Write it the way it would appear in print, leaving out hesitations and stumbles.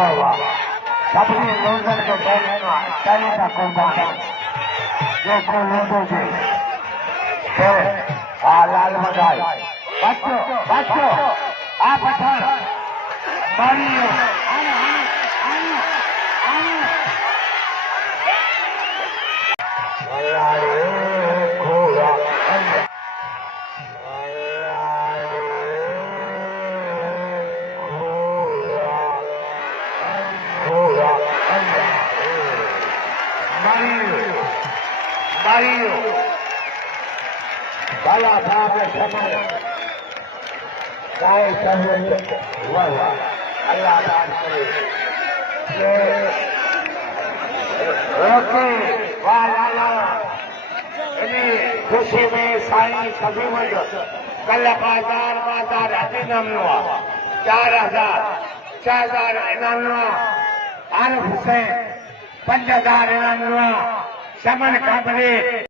वाह वाह सभी लोगन के कहने का कुर्बान जो को लोगों से लाल बधाई बच्चों आप पठान मारियो Mario, bala साहब ने समय गाय चाहिए वाह अल्लाह करे ये रोके वाह लाला इन्हीं खुशी में साईं सभी वजह कल बाजार इनाम हुआ 4,000 इनाम हुआ आरिफ हुसैन 5,000 इनाम हुआ शमन काबरे